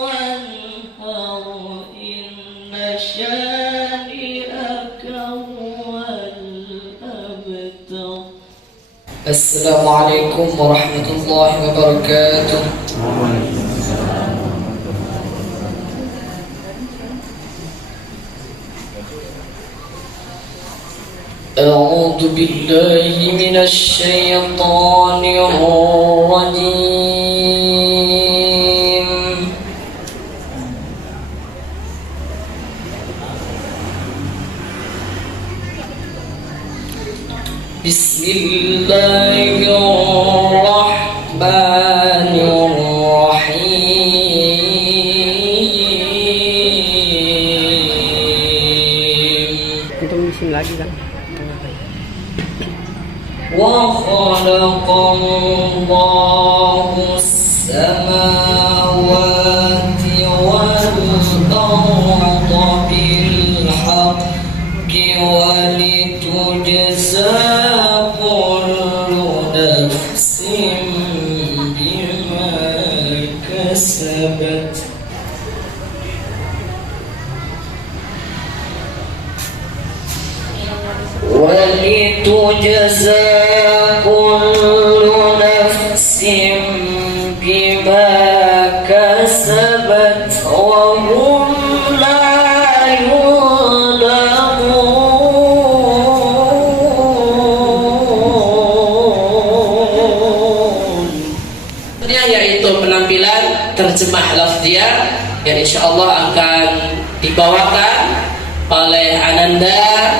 وانهر إن شانئك هو الأبتر. السلام عليكم ورحمة الله وبركاته. أعوذ بالله من الشيطان الرجيم. بسم الله الرحمن الرحيم. Itu musim lagi kan? وخلق الله السماوات والأرض بالحق ولتجزى كل نفس بما كسبت. ولتجزى كل نفس بما كسبت وهم لا يظلمون. Yaitu penampilan terjemah lafziah yang insyaallah akan dibawakan oleh Ananda,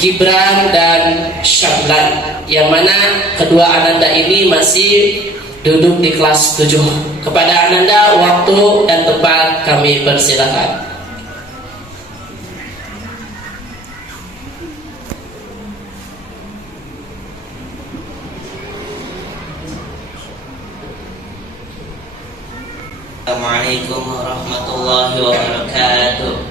Gibran dan Syablan, yang mana kedua Ananda ini masih duduk di kelas 7. Kepada Ananda, waktu dan tempat kami persilakan. Assalamualaikum warahmatullahi wabarakatuh.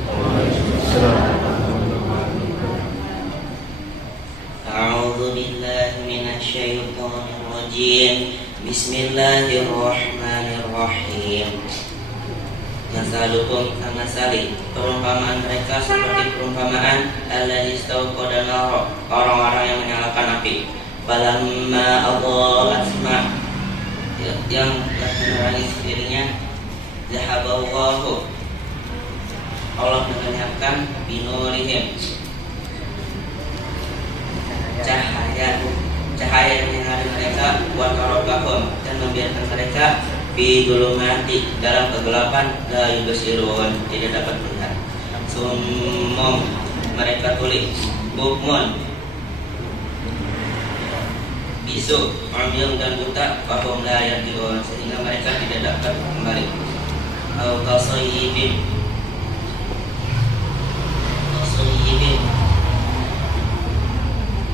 A'udzu billahi minasyaitonir rajim. Bismillahirrahmanirrahim. Masalukum kamasali, perumpamaan mereka seperti perumpamaan allazi istauqada nar, orang-orang yang menyalakan api. Falamma adha'at ma, yang telah menerangi sekeliling zahaballahu, Allah melenyapkan binurihim, cahaya yang menyinari mereka, wa tarokahum, dan membiarkan mereka fi dhulumati, dalam kegelapan, la yubsirun, tidak dapat melihat. Summum, mereka tuli, bukmun, bisu, umyun dan buta, fahum la yarji'un, sehingga mereka tidak dapat kembali. Au kasayyibin,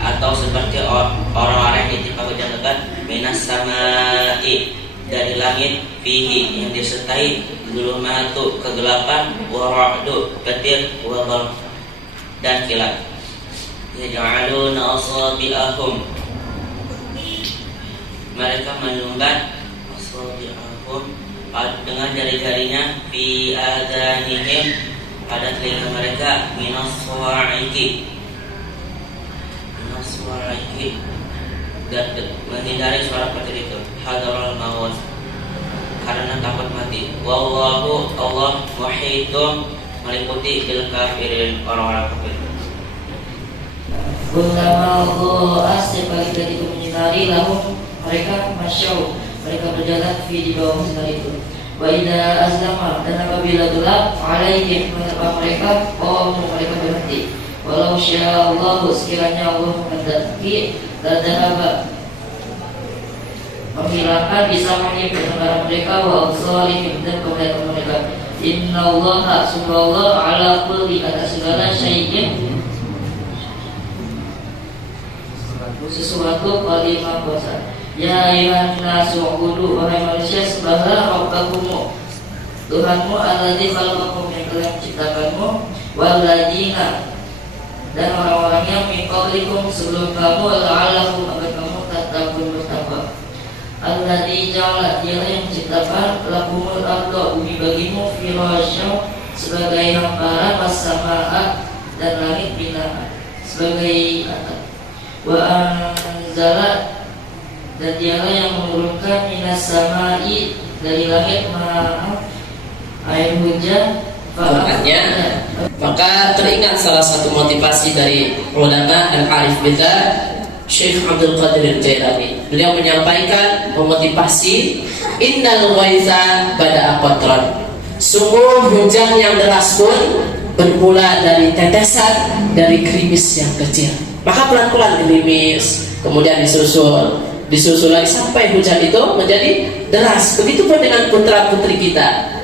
atau seperti orang-orang yang ditimpa hujan lebat, minas samai, dari langit, fihi, yang disertai zulumatu, kegelapan, wara'du, petir, wabar, dan kilat. Yaj'aluna asabi'ahum, mereka menumbat asabi'ahum, dengan jari-jarinya, fi adanihim, pada telinga mereka, minas sawa'iqi, dan menghindari suara petir itu, hadarul maut, karena takut mati. Wallahu, Allah, muhitun, meliputi bil kafirin, orang-orang kafir. Kullama dha'a, setiap kali ketika menyinari, lahum, mereka masyau, mereka berjalan di bawah sinar itu. Wa idza aslama, dan apabila gelap, alaihim, menimpa mereka, mereka berhenti. Walau sya'allahu, sekiranya Allah menghendaki, la dhahaba, menghilangkan bisamahim, pendengaran mereka, wa absarihim, dan penglihatan mereka. Innallaha, sungguh Allah, ala kulli, atas segala syai'in, sesuatu, qadir, maha kuasa. Ya ayyuhan nasu ubudu, wahai manusia, sembahlah rabbakumu, Tuhanmu, alladzi khalaqakum, yang telah menciptakanmu, walladzina, dan orang-orang yang min qablikum, sebelum kamu, la'allakum, agar kamu tattaqun, bertakwa. Alladzi ja'ala, dialah yang menciptakan lakumul arda, bumi bagimu, firasya sebagai hamparan, was-samaa dan langit binaan sebagai atap. Wa anzala, dan dialah yang menurunkan minas samai, dari langit air hujan. Makanya, maka teringat salah satu motivasi dari ulama al-arif billah, Syekh Abdul Qadir Al-Jailani. Beliau menyampaikan memotivasi, innal ghaiza bada'a qatran. Sungguh hujan yang deras pun bermula dari tetesan, dari gerimis yang kecil. Maka pelan-pelan gerimis, kemudian disusul lagi sampai hujan itu menjadi deras. Begitupun dengan putra-putri kita.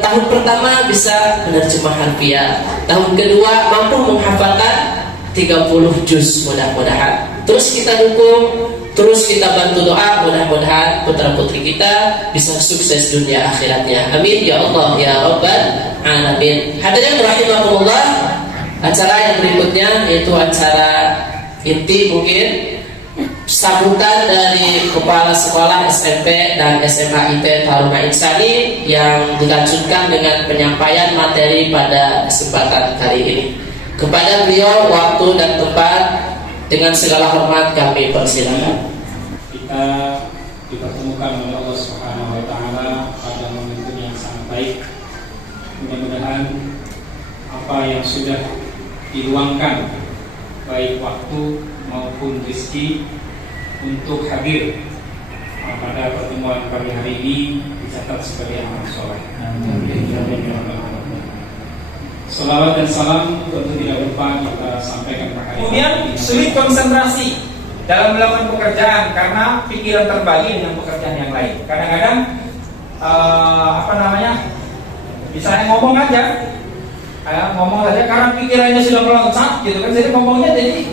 Tahun pertama bisa menerjemah harfiah, tahun kedua mampu menghafalkan 30 juz mudah-mudahan. Terus kita dukung, terus kita bantu doa, mudah-mudahan putra-putri kita bisa sukses dunia akhiratnya. Amin ya Allah ya Rabbal Alamin. Hadirin rahimahumullah, acara yang berikutnya yaitu acara inti, mungkin sambutan dari kepala sekolah SMP dan SMA IP Taruna Insani yang dilanjutkan dengan penyampaian materi pada kesempatan kali ini. Kepada beliau waktu dan tempat dengan segala hormat kami persilakan. Kita dipertemukan oleh Allah Subhanahu wa taala pada momentum yang sangat baik. Mudah-mudahan apa yang sudah diluangkan baik waktu maupun rezeki untuk hadir pada pertemuan pagi hari ini dicatat sebagai amal soleh. Salawat dan salam tentu tidak lupa kita sampaikan kepada kemudian sulit konsentrasi dalam melakukan pekerjaan karena pikiran terbagi dengan pekerjaan yang lain. Kadang-kadang misalnya ngomong aja karena pikirannya sudah meloncat gitu kan, jadi ngomongnya jadi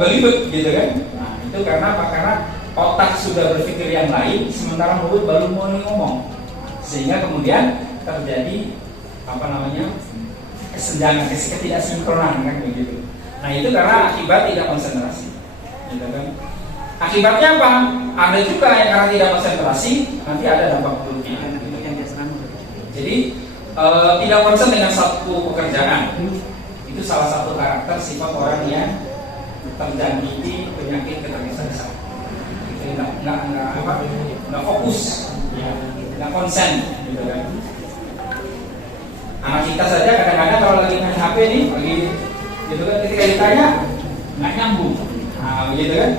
belibet gitu kan. Nah, itu karena apa? Karena otak sudah berpikir yang lain sementara mulut baru mau ngomong, sehingga kemudian terjadi kesenjangan, ketidaksinkronan kan begitu. Nah, itu karena akibat tidak konsentrasi gitu kan. Akibatnya apa? Ada juga yang karena tidak konsentrasi nanti ada dampak buruknya gitu. Jadi tidak konsen dengan satu pekerjaan itu salah satu karakter sifat orang yang terjangkiti penyakit ketergesa-gesa. Itu nggak fokus, nggak konsen gitu kan. Anak kita saja kadang-kadang kalau lagi main HP nih, gitu kan, ketika ditanya nggak nyambung, begitu kan.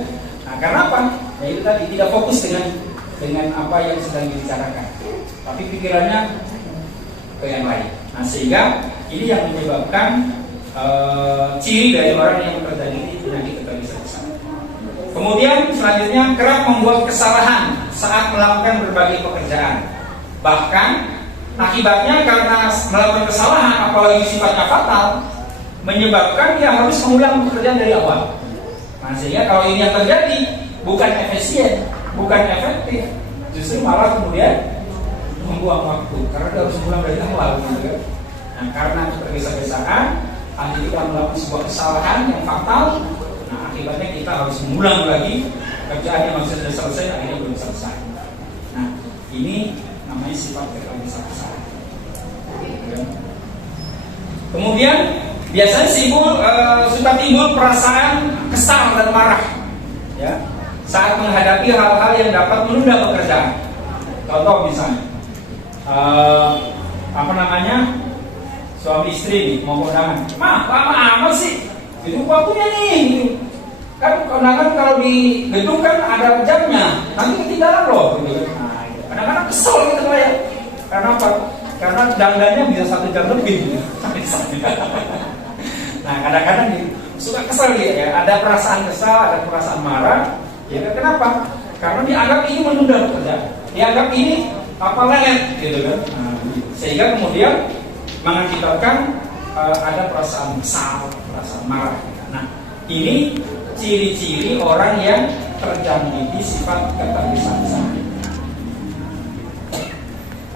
Nah, karena apa? Ya itu tadi tidak fokus dengan apa yang sedang dibicarakan, tapi pikirannya ke yang lain. Nah, sehingga ini yang menyebabkan ciri dari orang yang terjadi penyakit ketergesa-gesa. Kemudian selanjutnya kerap membuat kesalahan saat melakukan berbagai pekerjaan. Bahkan akibatnya karena melakukan kesalahan, apalagi sifatnya fatal, menyebabkan dia harus mengulang pekerjaan dari awal. Nah, sehingga kalau ini yang terjadi bukan efisien, bukan efektif, justru malah kemudian membuang waktu karena dia harus mengulang dari awal gitu kan. Nah, karena ketergesa-gesaan, akhirnya kita melakukan sebuah kesalahan yang fatal. Nah, akibatnya kita harus mengulang lagi kerjaan yang masih sudah selesai, akhirnya belum selesai. Nah, ini namanya sifat ketergesa-gesaan. Kemudian biasanya suka timbul perasaan kesal dan marah, ya, saat menghadapi hal-hal yang dapat menunda pekerjaan. Contoh misalnya, suami istri nih mau kondangan, lama amat sih, itu waktunya nih. Kan kondangan kalau di gedung kan ada jamnya, nanti ketinggalan loh. Gitu. Nah, kadang-kadang kesel gitu ya. Karena apa? Karena dandannya bisa 1 jam lebih. Gitu. Nah, kadang-kadang suka kesel gitu ya. Ada perasaan kesal, ada perasaan marah. Ya kenapa? Karena dianggap ini menunda pekerjaan, dianggap ini lelet gitu kan. Nah, sehingga kemudian mengakibatkan ada perasaan kesal, perasaan marah. Nah, ini ciri-ciri orang yang terjangkiti sifat ketergesa-gesaan.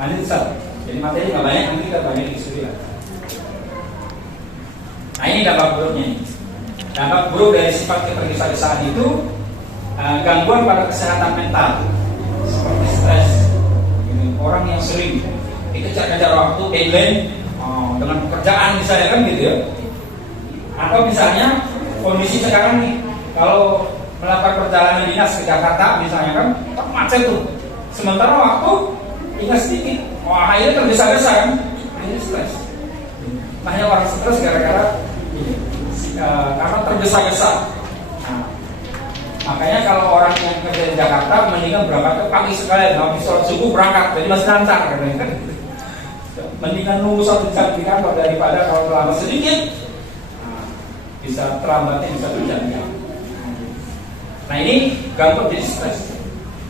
Lanjut Ustaz. Jadi materi nggak banyak, nanti kita banyak diskusi lah. Nah, ini dampak buruknya. Dampak buruk dari sifat ketergesa-gesaan itu gangguan pada kesehatan mental seperti stres. Orang yang sering dikejar-kejar waktu, deadline dengan pekerjaan misalnya kan gitu ya. Atau misalnya kondisi sekarang nih, kalau melakukan perjalanan dinas ke Jakarta misalnya kan macet tuh. Sementara waktu tinggal sedikit, akhirnya tergesa-gesa kan, akhirnya stres. Makanya orang stres gara-gara karena tergesa-gesa. Nah, makanya kalau orang yang kerja di Jakarta mendingan berangkat ke pagi sekali, habis sholat subuh berangkat, jadi masih lancar katanya. Mendingan nunggu 1 jam di kantor daripada kalau terlambat sedikit, bisa terlambatnya bisa berjam-jam. Nah ini gampang jadi stres.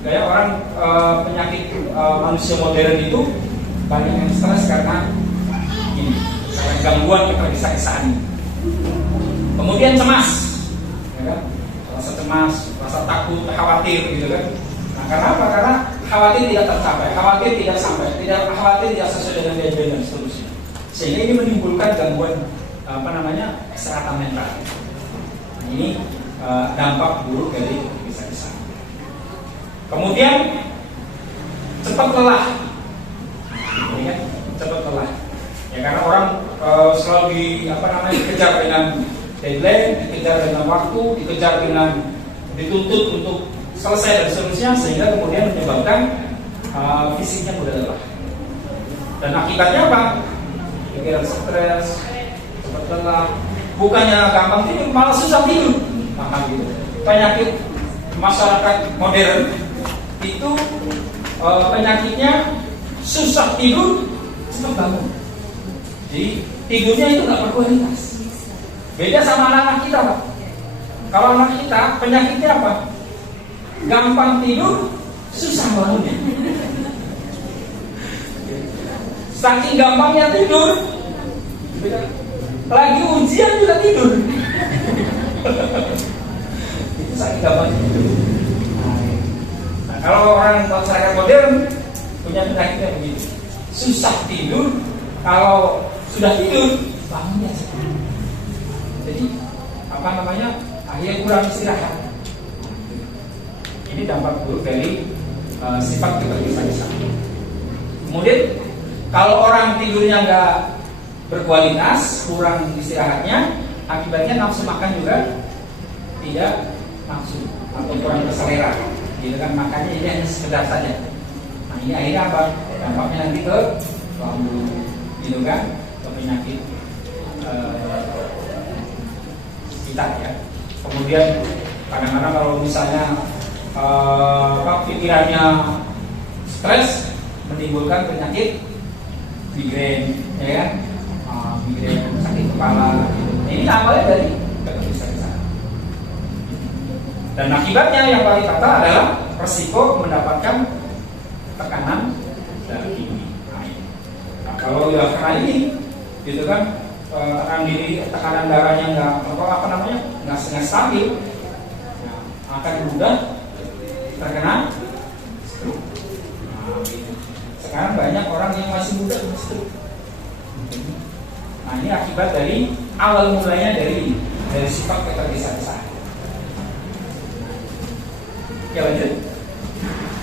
Kayak orang penyakit manusia modern itu banyak yang stres karena ini, karena gangguan ketergesa-gesaan. Kemudian cemas, ya kan? Rasa cemas, rasa takut, khawatir gitu kan. Nah, karena apa? Karena khawatir tidak tercapai, khawatir tidak sampai, khawatir tidak sesuai dengan janji dan seterusnya. Sehingga ini menimbulkan gangguan kesehatan mental. Nah, ini dampak buruk dari ketergesa-gesaan. Kemudian cepat lelah, ini kan cepat lelah. Ya karena orang selalu dikejar dengan deadline, dikejar dengan waktu, dikejar dengan dituntut untuk selesai dan seterusnya, sehingga kemudian menyebabkan fisiknya mudah lelah. Dan akibatnya apa? Pikiran stres, cepat lelah, bukannya gampang tidur, malah susah tidur. Nah, gitu. Penyakit masyarakat modern itu penyakitnya susah tidur, cepat bangun. Jadi tidurnya itu nggak berkualitas. Beda sama anak-anak kita, Pak. Kalau anak kita penyakitnya apa? Gampang tidur, susah bangunnya. Saking gampangnya tidur, lagi ujian juga tidur. Itu saking gampangnya tidur. Nah, kalau orang masyarakat modern punya penyakitnya begitu, susah tidur. Kalau sudah tidur, bangunnya cepat. Jadi akhirnya kurang istirahat. Ini dampak buruk dari sifat ketergesa-gesaan. Kemudian kalau orang tidurnya nggak berkualitas, kurang istirahatnya, akibatnya nafsu makan juga tidak nafsu atau kurang terselera. Gitu kan, makannya ini hanya sekedar saja. Nah ini akhirnya apa? Dampaknya nanti ke lambung, gitu kan, ke penyakit kita ya. Kemudian kadang-kadang kalau misalnya pikirannya stres, menimbulkan penyakit migrain, ya kan? Migrain, sakit kepala. Ini awalnya dari ketergesa-gesaan. Dan akibatnya yang paling fatal adalah resiko mendapatkan tekanan darah tinggi. Nah, kalau ya karena ini, gitu kan, tekanan darahnya nggak stabil, nah, akan mudah terkena stroke. Nah, gitu. Sekarang banyak orang yang masih muda stroke. Nah ini akibat dari awal mulanya dari sifat ketergesa-gesaan. Ya lanjut.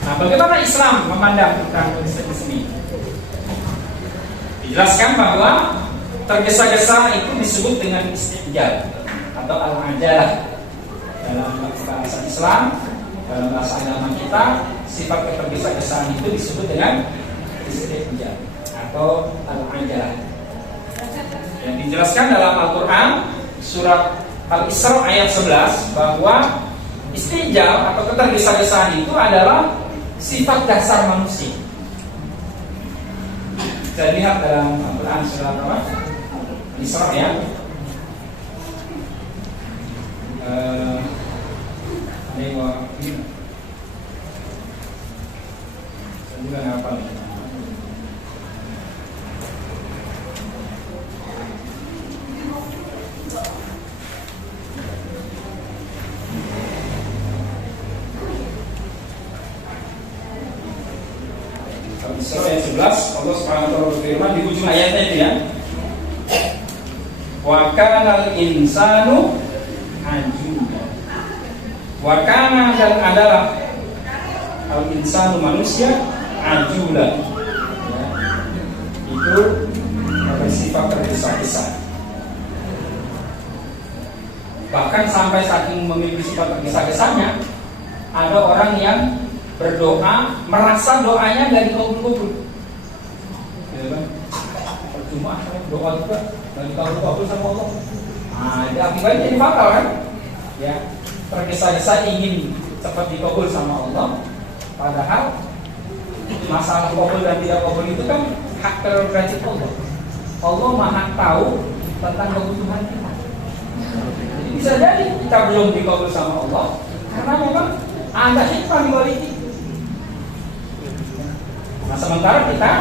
Nah bagaimana Islam memandang tentang kondisi ini? Dijelaskan bahwa tergesa-gesa itu disebut dengan istijal atau al-ajalah. Dalam bahasa Islam, dalam bahasa agama kita, sifat ketergesa-gesaan itu disebut dengan istijal atau al-ajalah. Yang dijelaskan dalam Al-Quran surat Al-Isra ayat 11 bahwa istijal atau ketergesa-gesaan itu adalah sifat dasar manusia. Kita lihat dalam Al-Quran surat Al-Isra ya. Ini saya juga nggak hafal. Al-Isra ayat 11 Allah Subhanahu wa taala berfirman di ujung ayatnya itu ya. Wa kana al-insanu ajuba. Wakana dan adalah al-insanu manusia ajulan, ya, itu bersifat tergesa-gesa. Bahkan sampai saking memiliki sifat tergesa-gesanya, ada orang yang berdoa merasa doanya dari kabul-kabul. Ya kan? Percuma doa juga dari kabul-kabul sama Allah. Nah, itu akibatnya jadi fatal kan? Ya, tergesa-gesa ingin cepat dikabul sama Allah, padahal masalah kabul dan tidak kabul itu kan hak prerogatif Allah. Allah Maha tahu tentang kebutuhan kita. Jadi bisa jadi kita belum dikabul sama Allah karena memang ada hikmah di balik itu. Nah, sementara kita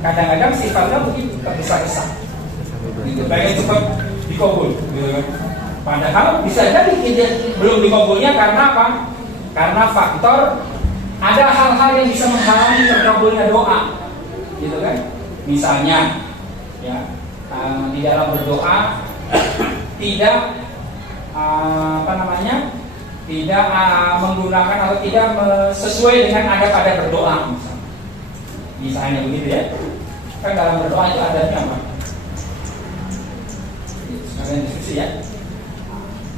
kadang-kadang sifatnya begitu tergesa-gesa. Itu pengen cepat dikabul. Padahal bisa jadi belum dikabulnya karena apa? Karena faktor ada hal-hal yang bisa menghalangi terkabulnya doa, gitu kan? Misalnya, ya, di dalam berdoa tidak tidak menggunakan atau tidak sesuai dengan adab-adab berdoa, misalnya begitu ya. Kan dalam berdoa itu adabnya apa? Sekalian diskusi ya.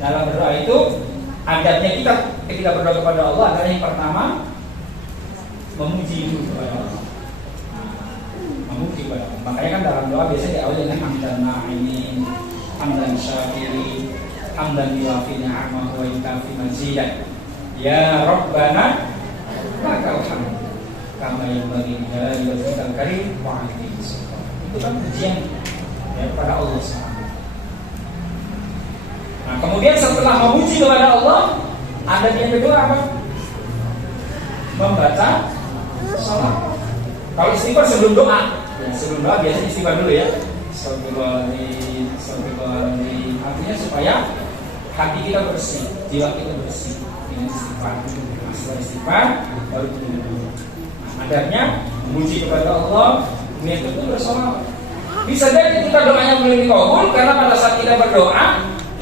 Dalam berdoa itu adabnya kita ketika berdoa kepada Allah adalah yang pertama memuji dulu kepada Allah. Memuji kepada Allah. Makanya kan dalam doa biasanya diawali dengan hamdan na'imin, hamdan syakirin, hamdan yuwafi ni'amahu wa yukafi mazidah. Ya Rabbana lakal hamd kama yanbaghi li jalali wajhikal karim wa 'azimi sultanik. Itu kan pujian ya kepada Allah SWT. Nah, kemudian setelah memuji kepada Allah, ada yang kedua apa? Membaca salat. Kalau istighfar sebelum doa, ya, sebelum doa biasanya istighfar dulu ya. Astagfirullahaladzim. Artinya supaya hati kita bersih, jiwa kita bersih dengan istighfar. Setelah istighfar baru dulu. Adabnya memuji kepada Allah, kemudian itu bersolawat. Bisa jadi kita doanya belum dikabul karena pada saat kita berdoa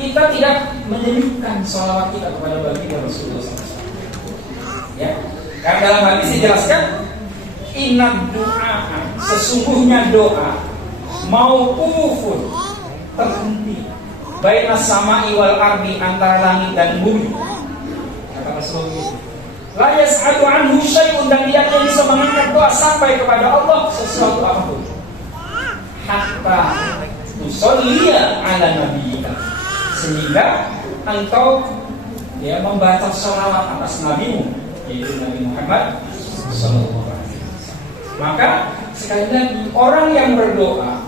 kita tidak menyelipkan sholawat kita kepada baginda Rasulullah SAW. Ya, karena dalam hadis dijelaskan, inna doa, sesungguhnya doa mauqufun, terhenti, baina sama'i wal ardi, antara langit dan bumi. Kata Rasulullah, la yas'adu anhu syai'un, dan dia tidak bisa mengangkat doa sampai kepada Allah sesuatu apapun. Hatta tusolliya ala nabiyyika, sehingga engkau ya membaca sholawat atas nabimu, yaitu Nabi Muhammad SAW. Maka sekali lagi, orang yang berdoa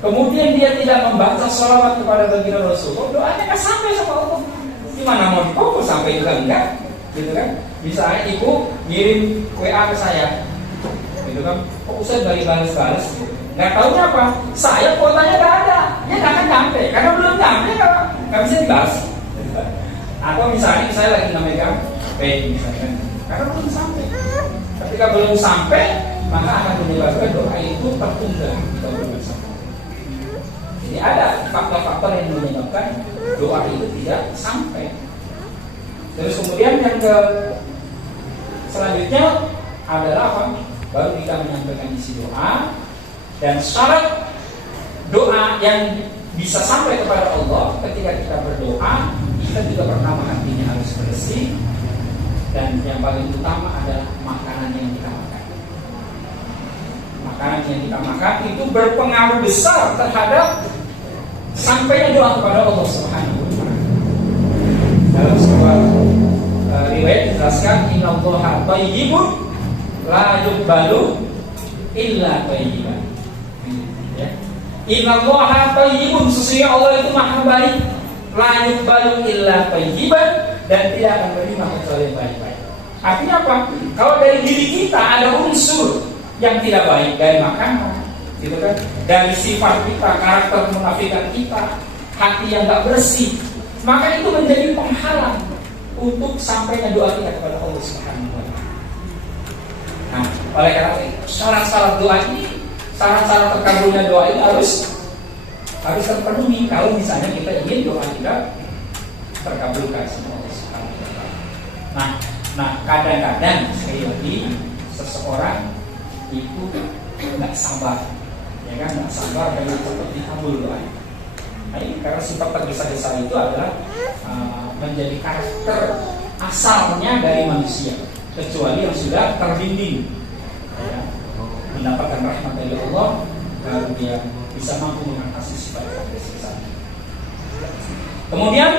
kemudian dia tidak membaca sholawat kepada baginda Rasulullah, doanya nggak sampai sama Allah. Gimana mau dikabul sampai juga enggak, gitu kan? Misalnya ibu ngirim WA ke saya, gitu kan? Kok Ustaz dari balas-balas? Nggak tahunya apa? Saya kuotanya nggak ada, ya nggak akan nyampe, karena belum nyampe nggak bisa dibalas. Atau misalnya saya lagi memegang pay misalnya, karena belum sampai. Ketika belum sampai, maka akan menyebabkan doa itu tertunda. Jadi ada faktor-faktor yang menyebabkan doa itu tidak sampai. Terus kemudian yang selanjutnya adalah apa? Baru kita menyampaikan isi doa. Dan syarat doa yang bisa sampai kepada Allah ketika kita berdoa, kita juga pertama hatinya harus bersih, dan yang paling utama adalah makanan yang kita makan. Makanan yang kita makan itu berpengaruh besar terhadap sampainya doa kepada Allah Subhanahu wa Ta'ala. Dalam sebuah riwayat dijelaskan, innallaha thayyibun la yuqbalu illa thayyiban. Innallaha thayyibun, sesungguhnya Allah itu maha baik, la yuqbalu illa thayyiban, dan tidak akan menerima kecuali yang baik-baik. Artinya apa? Kalau dari diri kita ada unsur yang tidak baik, dari makanan, gitu kan? Dari sifat kita, karakter munafikan kita, hati yang tak bersih, maka itu menjadi penghalang untuk sampainya doa kita kepada Allah Subhanahu wa Ta'ala. Nah, oleh karena itu syarat-syarat doa ini, syarat-syarat terkabulnya doa ini harus terpenuhi kalau misalnya kita ingin doa kita terkabulkan sama Allah Subhanahu wa Ta'ala. Nah kadang-kadang sekali lagi seseorang itu nggak sabar, ya kan, nggak sabar dan cepat dikabul doanya. Nah, ini karena sifat tergesa-gesa itu adalah menjadi karakter asalnya dari manusia, kecuali yang sudah terbimbing, ya, mendapatkan rahmat dari Allah, baru dia bisa mampu mengatasi sifat tergesa-gesa. Kemudian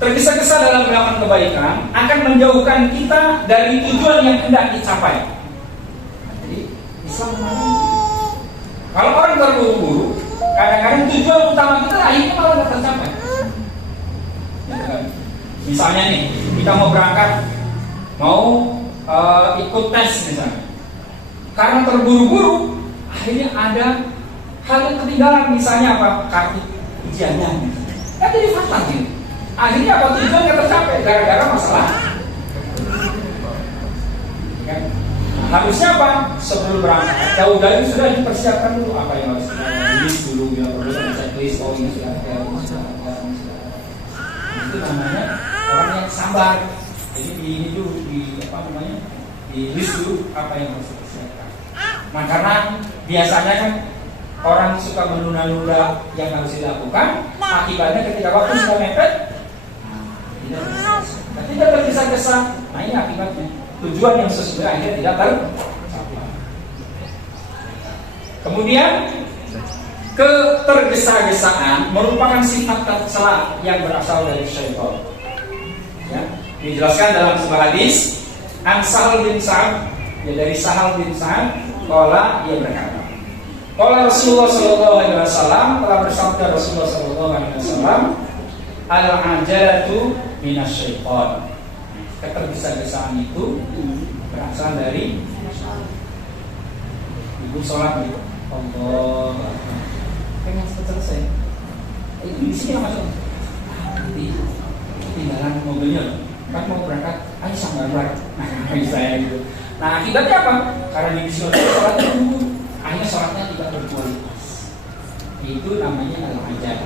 tergesa-gesa dalam melakukan kebaikan akan menjauhkan kita dari tujuan yang hendak dicapai. Jadi Islam memang kalau orang terburu-buru, kadang-kadang tujuan utama kita akhirnya malah tidak tercapai. Misalnya nih, kita mau berangkat, mau ikut tes misalnya, karena terburu-buru, akhirnya ada hal yang ketinggalan, misalnya apa? Kartu ujiannya, kan jadi fatal gitu. Akhirnya apa, tujuan nggak tercapai gara-gara masalah. Kan? Harusnya apa? Sebelum berangkat jauh dari sudah dipersiapkan dulu apa yang harus kita tulis dulu, ya perlu ada checklist, oh ini sudah ada, ini sudah ada, ini sudah ada. Itu namanya orang yang sabar. Jadi ini dulu di list dulu apa yang harus dipersiapkan. Nah karena biasanya kan orang suka menunda-nunda yang harus dilakukan, akibatnya ketika waktu sudah mepet, tidak tergesa-gesa. Nah ini akibatnya. Tujuan yang sesuai akhirnya tidak tercapai. Kemudian ketergesa-gesaan merupakan sifat tercela yang berasal dari syaitan. Ya, dijelaskan dalam sebuah hadis, An Sahal bin Sa'ad, ya dari Sahal bin Sa'ad, qala, ia berkata, qala Rasulullah sallallahu alaihi wasallam, telah bersabda Rasulullah sallallahu alaihi wasallam, al-ajalatu minasyaitan. Ketergesa-gesaan itu berasal dari ibu sholat gitu. Allah, pengen selesai. Itu di sini masuk. Tinggalan mobilnya, kan mau berangkat, ayo sambar. Nah, saya gitu. Nah, akibatnya apa? Karena di sini sholatnya dulu, akhirnya sholatnya tidak berkualitas. Itu namanya al-ajal.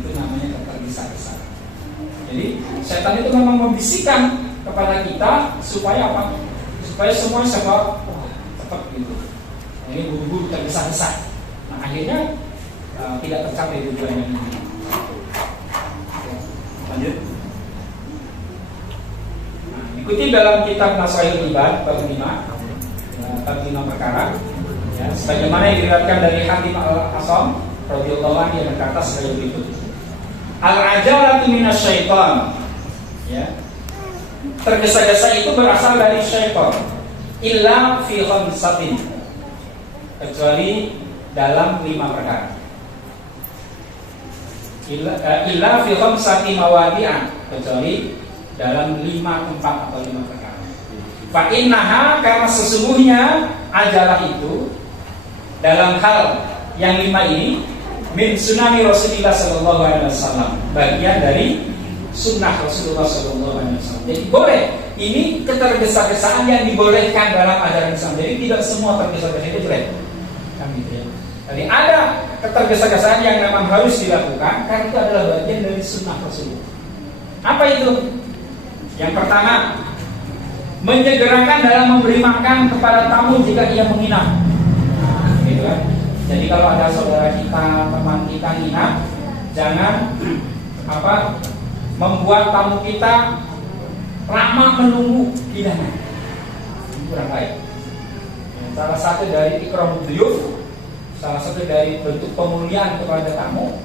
Itu namanya ketergesa-gesaan. Jadi setan itu memang membisikkan kepada kita supaya apa? Supaya semua serba cepat gitu. Nah, ini buru-buru tergesa-gesa. Nah akhirnya tidak tercapai tujuannya ini. Lanjut. Nah, ikuti dalam kitab Nasaihul Ibad bab 5, bab 5 perkara. Ya, sebagaimana yang diriwayatkan dari Hakim Al-Asam radhiyallahu anhu yang berkata sebagai berikut. Al-ajalatu minasyaitan. Ya. Tergesa-gesa itu berasal dari syaitan. Illa fi khamsatin. Kecuali dalam 5 perkara. Illa fi khamsati mawadi'an. Kecuali dalam 5 tempat atau 5 perkara. Fa innaha, karena sesungguhnya ajalah itu dalam hal yang 5 ini min sunani Rasulullah sallallahu alaihi wasallam, bagian dari sunnah Rasulullah sallallahu alaihi wasallam. Jadi boleh, ini ketergesa-gesaan yang dibolehkan dalam ajaran Islam. Jadi tidak semua tergesa-gesa itu jelek. Kan gitu ya. Jadi ada ketergesa-gesaan yang memang harus dilakukan karena itu adalah bagian dari sunnah Rasulullah. Apa itu? Yang pertama, menyegerakan dalam memberi makan kepada tamu jika ia menginap. Gitu kan? Jadi kalau ada saudara kita, teman kita nginap, jangan membuat tamu kita lama menunggu, tidak. Ini kurang baik. Salah satu dari ikram duyuf, salah satu dari bentuk pemuliaan kepada tamu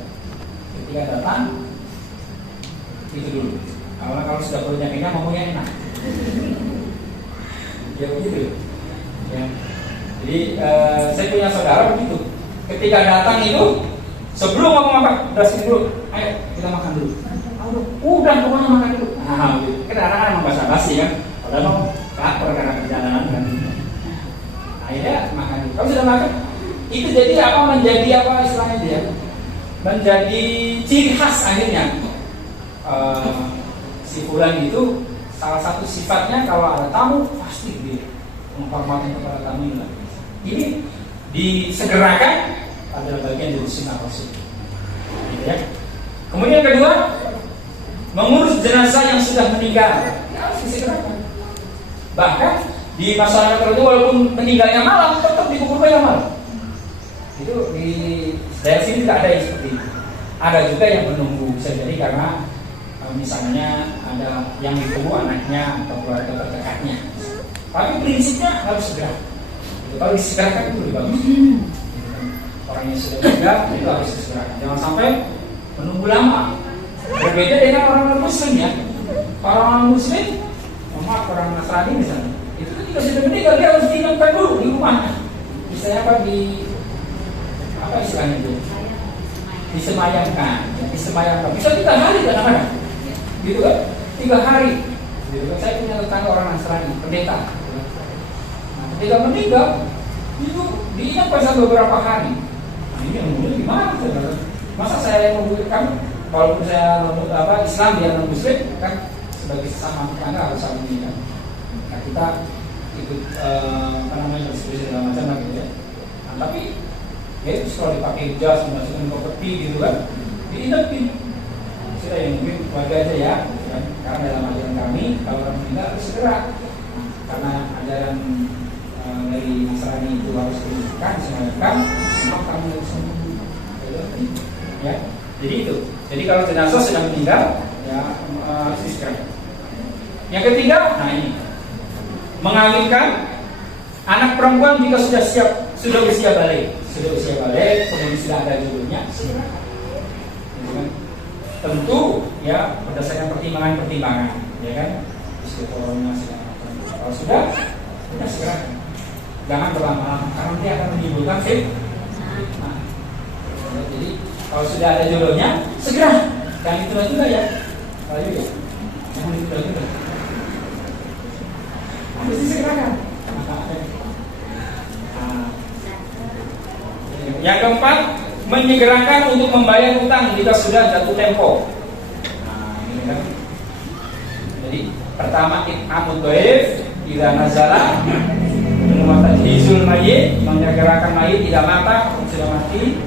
ketika datang itu dulu. Kalau sudah perutnya kenyang, ngomongnya enak. Ya begitu. Ya. Jadi saya punya saudara begitu. Ketika datang itu sebelum ngomong apa, udah sini dulu, ayo kita makan dulu. Udah pokoknya makan dulu. Nah, gitu. Kan anak-anak emang basa-basi kan. Padahal mau lapar karena perjalanan kan. Akhirnya makan dulu. Kalau sudah makan, itu jadi apa? Menjadi apa istilahnya dia? Menjadi ciri khas akhirnya. Si fulan itu salah satu sifatnya kalau ada tamu pasti dia menghormati kepada tamu ini. Ini disegerakan adalah bagian dari sunnah Rasul. Ya. Kemudian kedua, mengurus jenazah yang sudah meninggal. disegerakan. Bahkan di masyarakat tertentu walaupun meninggalnya malam tetap dikuburkan malam. Itu di daerah sini tidak ada yang seperti itu. Ada juga yang menunggu, bisa jadi karena misalnya ada yang dikubur anaknya atau keluarga terdekatnya. Tapi prinsipnya harus segera. Kalau disegerakan itu lebih bagus. Orang yang sudah meninggal itu harus disegerakan. Jangan sampai menunggu lama. Berbeda dengan orang non-Muslim ya. Orang Muslim, orang Nasrani misalnya, itu ketika sudah meninggal dia harus diinapkan dulu di rumahnya. Misalnya apa istilahnya itu? Disemayamkan. Bisa 3 hari kadang-kadang. Gitu kan? 3 hari. Gitu kan? Saya punya tetangga orang Nasrani, pendeta. Nah, ketika meninggal itu diinapkan sampai beberapa hari. Nah, ini yang mulai gimana? Masa saya yang memberikan? Walaupun saya Islam dia non Muslim kan sebagai sesama tetangga harus saling ini kan. Nah, kita ikut diskusi segala macam lah gitu ya. Nah, tapi ya itu kalau dipakai jas dimasukkan ke peti gitu kan, diinapin. Sudah yang mungkin keluarga aja ya, kan? Karena dalam ajaran kami kalau orang meninggal harus segera. Karena ajaran dari Nasrani itu harus dilakukan, disemayamkan, maka kamu harus ya. Jadi itu. Jadi kalau jenazah sudah meninggal, ya harus disegerakan. Yang ketiga, nah ini mengawinkan anak perempuan jika sudah usia balik, kemudian sudah ada jodohnya, segerakan. Tentu ya berdasarkan pertimbangan, ya kan? Istiqomahnya kalau sudah segerakan. Jangan berlama-lama karena dia akan menimbulkan fitnah. Jadi kalau sudah ada jodohnya, segera. Jangan ditunda-tunda ya. Kalau ya, jangan ditunda-tunda. Harus disegerakan. Yang keempat, menyegerakan untuk membayar utang jika sudah jatuh tempo. Nah, ini kan. Jadi pertama it'amud dhaif idza nazala, tajhizul mayyit, menyegerakan mayit tidak mata, sudah mati.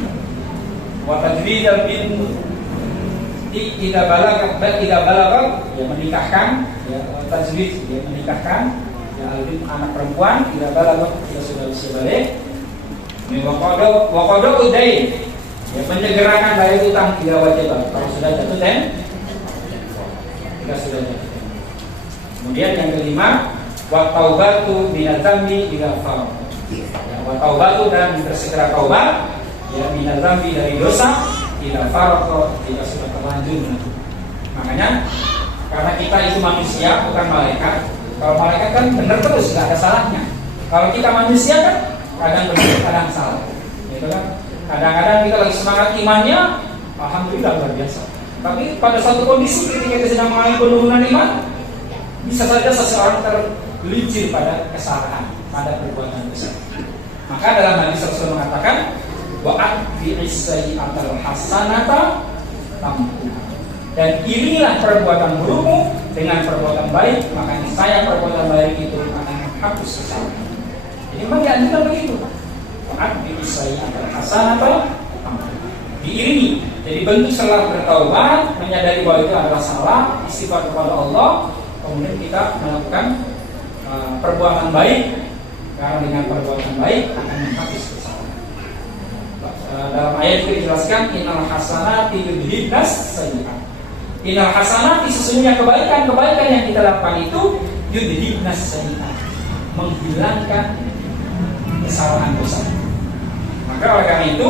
Wa tajridal binti tidak balagat ya menikahkan ya tajrid ya menikahkan ya anak perempuan tidak balagat sudah usia balik. Wa qada udain ya menyegerakan bayar utang tidak wajib kalau sudah jatuh jika sudah jatuh. Kemudian yang kelima wa taubatu minadz dzambi ila far. Ya wa taubatu dan bersegera taubat ya minadz dzambi dari dosa ila far jika sudah terlanjur. Makanya karena kita itu manusia bukan malaikat. Kalau malaikat kan benar terus nggak ada salahnya. Kalau kita manusia kan kadang benar kadang salah. Gitu kan? Kadang-kadang kita lagi semangat imannya, alhamdulillah luar biasa. Tapi pada satu kondisi ketika kita sedang mengalami penurunan iman, bisa saja seseorang tergelincir pada kesalahan, pada perbuatan dosa. Maka dalam hadis Rasul mengatakan, wa'at bi'isayyi'atal hasanata tamhuha. Dan inilah perbuatan burukmu dengan perbuatan baik, maka niscaya perbuatan baik itu akan menghapus kesalahan. Jadi memang dianjurkan begitu. Wa'at bi'isayyi'atal hasanata tamhuha. Diiringi. Jadi bentuk setelah bertaubat, menyadari bahwa itu adalah salah, istighfar kepada Allah, kemudian kita melakukan perbuatan baik, karena dengan perbuatan baik akan menghapus kesalahan. Dalam ayat itu dijelaskan innal hasanati yudhibnas sayyi'at. Innal hasanati sesungguhnya kebaikan yang kita lakukan itu yudhibnas sayyi'at, menghilangkan kesalahan dosa. Maka oleh karena itu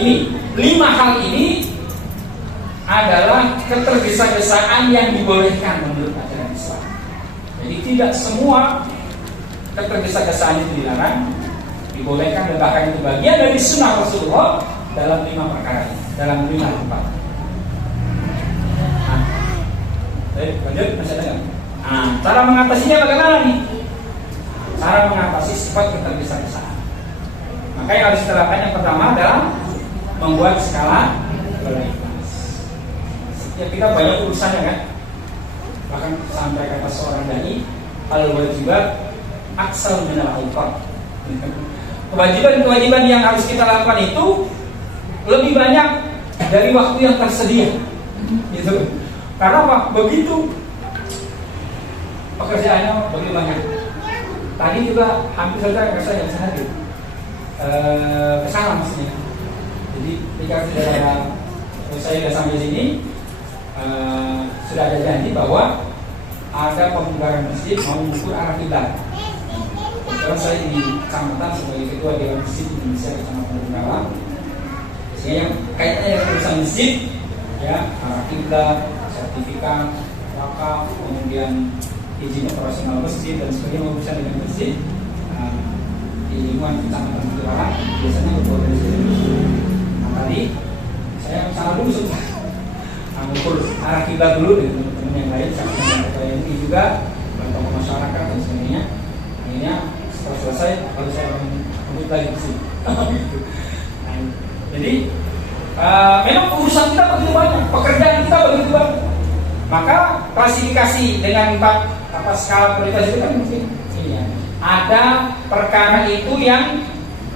ini 5 hal ini adalah ketergesa-gesaan yang dibolehkan menurut ajaran Islam. Jadi tidak semua ketergesa-gesaan itu dilarang, dibolehkan, dan bahkan itu bagian dari sunnah Rasulullah dalam 5 perkara, dalam 5 tempat. Lanjut, masih ada nggak? Nah, cara mengatasinya bagaimana nih? Cara mengatasi sifat ketergesa-gesaan. Maka yang harus kita lakukan yang pertama adalah membuat skala prioritas. Ya kita banyak urusannya kan. Bahkan sampai kata seorang dai, al-wajibat aksal minal awqat. Kewajiban-kewajiban yang harus kita lakukan itu lebih banyak dari waktu yang tersedia. Gitu. Karena begitu pekerjaannya begitu banyak. Tadi juga hampir saja saya yang hadir ke sana maksudnya. Jadi ketika saya sudah sampai sini, sudah ada janji bahwa ada pembubaran masjid mau mengukur arah kiblat. Kebetulan saya di kecamatan sebagai ketua Dewan Masjid Indonesia Kecamatan Bengkala. Sehingga yang kaitannya dengan urusan masjid, ya, arah kiblat, sertifikat, wakaf, kemudian izin operasional masjid dan sebagainya urusan dengan masjid di lingkungan Kecamatan Bengkala biasanya berorganisasi. Nah, tadi saya sangat dulu sudah mengukur arah kiblat dulu dengan teman-teman yang lain, sama dengan ketua MUI juga, tokoh masyarakat dan sebagainya. Akhirnya setelah selesai baru saya lanjut lagi ke sini. Jadi memang urusan kita begitu banyak, pekerjaan kita begitu banyak. Maka klasifikasi dengan skala prioritas itu kan mungkin ini ya. Ada perkara itu yang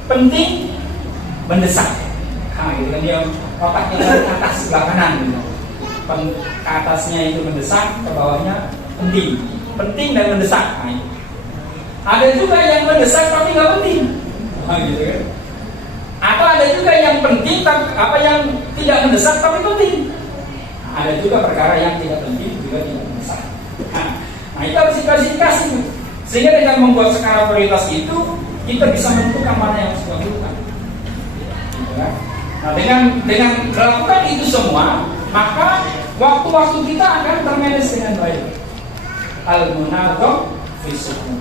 penting mendesak. Nah, gitu kan dia otaknya dari atas sebelah kanan gitu. Ke atasnya itu mendesak, ke bawahnya penting dan mendesak. Nah, ada juga yang mendesak tapi nggak penting. Nah, gitu kan. Atau ada juga yang penting yang tidak mendesak tapi penting. Nah, ada juga perkara yang tidak penting juga tidak mendesak. Nah, itu harus diklasifikasi. Sehingga dengan membuat skala prioritas itu kita bisa menentukan mana yang harus dilakukan. Gitu kan? Nah, dengan melakukan itu semua, maka waktu-waktu kita akan termanage dengan baik. Al-munadzam fi suhun.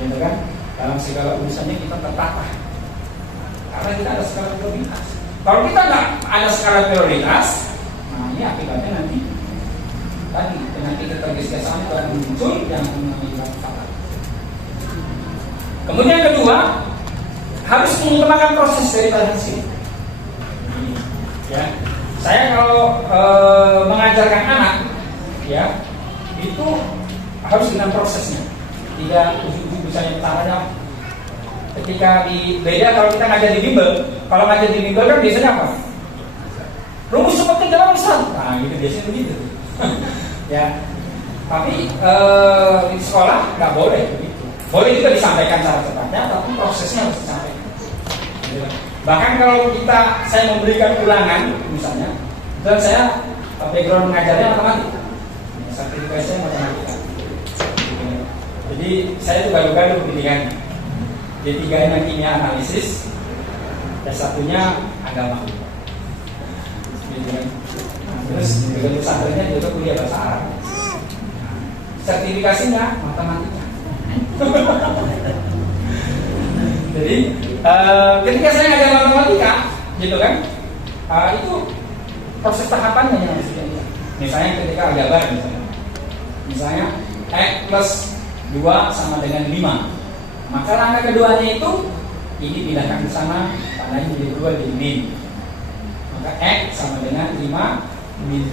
Gitu kan? Dalam segala urusannya kita tertata. Karena kita ada skala prioritas. Kalau kita nggak ada skala prioritas, nah ini akibatnya nanti tadi penyakit ketergesa-gesaan itu akan muncul yang mengakibatkan fatal. Kemudian yang kedua, harus menggunakan proses daripada hasil. Ya, saya kalau mengajarkan anak, ya itu harus dengan prosesnya. Tidak ujuk-ujuk misalnya caranya. Ketika beda kalau kita ngajar di bimbel, kalau ngajar di bimbel kan biasanya apa? Rumus seperti dalam misal, nah gitu biasanya begitu. Ya, tapi di sekolah nggak boleh begitu. Boleh juga disampaikan cara cepatnya, tapi prosesnya harus disampaikan. Bahkan kalau saya memberikan ulangan misalnya, dan saya background mengajarnya matematika, sertifikat saya matematika. Jadi saya itu gaduh-gaduh pendidikannya. D3-nya kimia analisis, S1-nya agama. Terus dengan pesantrennya juga kuliah bahasa Arab. Sertifikasinya matematika. Jadi ketika saya ngajar matematika, gitu kan, itu proses tahapannya yang harus dilakukan. Misalnya ketika aljabar misalnya X plus 2 sama dengan 5. Maka langkah keduanya itu ini pindahkan ke sana, tandanya jadi 2 jadi min. Maka X sama dengan 5 min.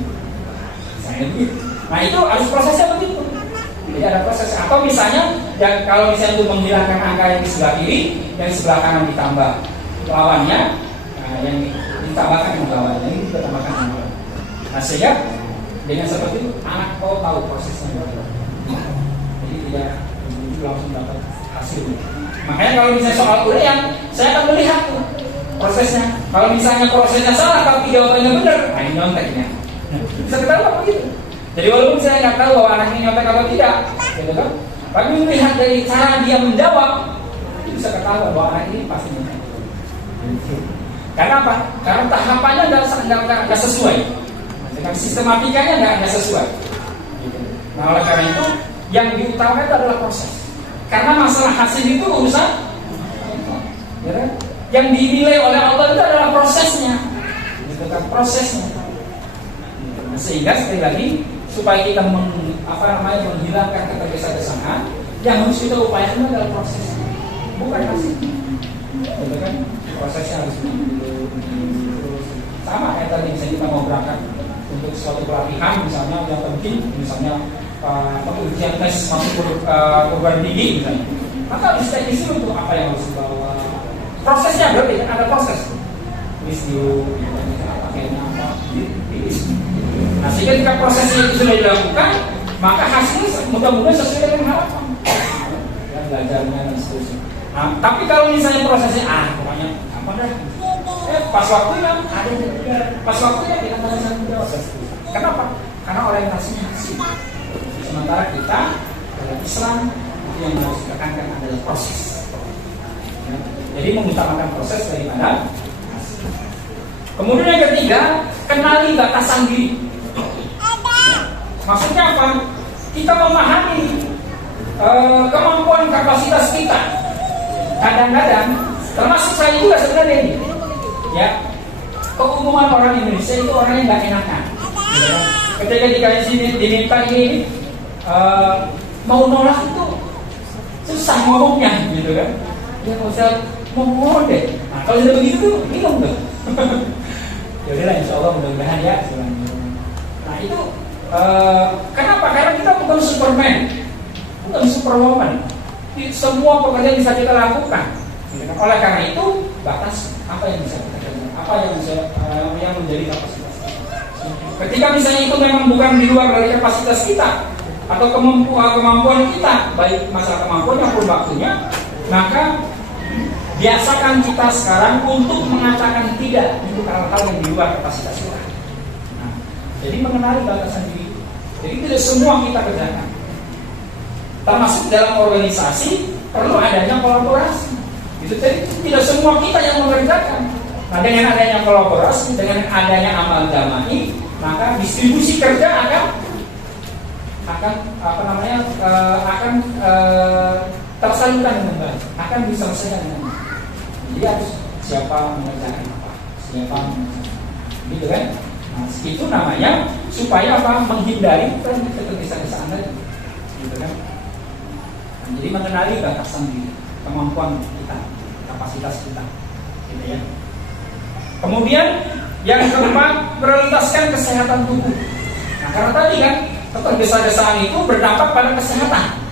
Misalnya begitu. Nah itu harus prosesnya begitu. Jadi ada proses. Atau misalnya kalau misalnya untuk menghilangkan angka yang di sebelah kiri, yang di sebelah kanan ditambah lawannya, nah, yang ditambahkan dengan lawannya ini kita tambahkan dengan lawannya. Nah sehingga dengan seperti itu anak tahu prosesnya. Jadi tidak langsung dapat hasilnya. Makanya kalau misalnya soal kuliah, saya akan melihat tuh prosesnya. Kalau misalnya prosesnya salah tapi jawabannya benar, nah ini nyonteknya. Bisa ketahuan begitu. Jadi walaupun saya nggak tahu bahwa anaknya nyontek atau tidak, gitu kan? Tapi melihat dari cara dia menjawab, itu bisa ketahuan bahwa anak ini pasti nyontek. Karena apa? Karena tahapannya nggak sesuai. Dengan sistematikanya nggak sesuai. Nah oleh karena itu yang diutamakan itu adalah proses. Karena masalah hasil itu urusan, ya kan? Yang dinilai oleh Allah itu adalah prosesnya, gitu kan? Prosesnya. Nah, sehingga sekali lagi supaya kita menghilangkan ketergesa-gesaan, yang harus kita upayakan adalah prosesnya, bukan hasil. Gitu kan? Prosesnya harus terus sama kayak tadi misalnya kita mau berangkat untuk suatu pelatihan misalnya yang penting misalnya ujian tes masuk perguruan tinggi misalnya, maka harus teknis untuk apa yang harus dibawa. Prosesnya berarti ada proses. Video, pakainya apa, nah sehingga ketika prosesnya itu sudah dilakukan, maka hasilnya mudah-mudahan sesuai dengan harapan. Ya, belajarnya dan seterusnya. Nah, tapi kalau misalnya prosesnya pokoknya apa dah? Pas waktunya ada juga. Pas waktunya kita tanya proses. Kenapa? Karena orientasinya hasil. Sementara kita dalam Islam itu yang harus ditekankan adalah proses. Ya, jadi mengutamakan proses daripada hasil. Kemudian yang ketiga, kenali batasan diri. Maksudnya apa? Kita memahami kemampuan kapasitas kita. Kadang-kadang, termasuk saya juga sebenarnya ini, ya, keumuman orang Indonesia itu orang yang nggak enakan. Ya. Ketika dikasih diminta ini, mau nolak itu susah ngomongnya, gitu kan? Dia nggak usah ngomong deh. Nah, kalau sudah begitu tuh, bingung tuh. Ya udahlah, insya Allah mudah-mudahan ya. Nah itu kenapa? Karena kita bukan Superman, bukan Superwoman. Semua pekerjaan bisa kita lakukan. Oleh karena itu, batas apa yang bisa kita kerjakan, apa yang bisa yang menjadi kapasitas kita. Ketika misalnya itu memang bukan di luar dari kapasitas kita atau kemampuan kita, baik masalah kemampuan maupun waktunya, maka biasakan kita sekarang untuk mengatakan tidak untuk hal-hal yang di luar kapasitas kita. Nah, jadi mengenali batasan diri. Jadi tidak semua kita kerjakan. Termasuk dalam organisasi perlu adanya kolaborasi. Itu jadi tidak semua kita yang mengerjakan. Nah, dengan adanya kolaborasi, dengan adanya amal damai, maka distribusi kerja akan tersalurkan dengan baik, akan diselesaikan dengan baik. Jadi harus siapa mengerjakan apa, siapa mengerjakan, gitu kan? Nah, itu namanya supaya apa? Menghindari ketergesa-gesaan tadi, gitu kan? Nah, jadi mengenali batasan diri, kemampuan kita, kapasitas kita, gitu ya. Kemudian yang keempat, prioritaskan kesehatan tubuh. Nah, karena tadi kan ketergesa-gesaan itu berdampak pada kesehatan.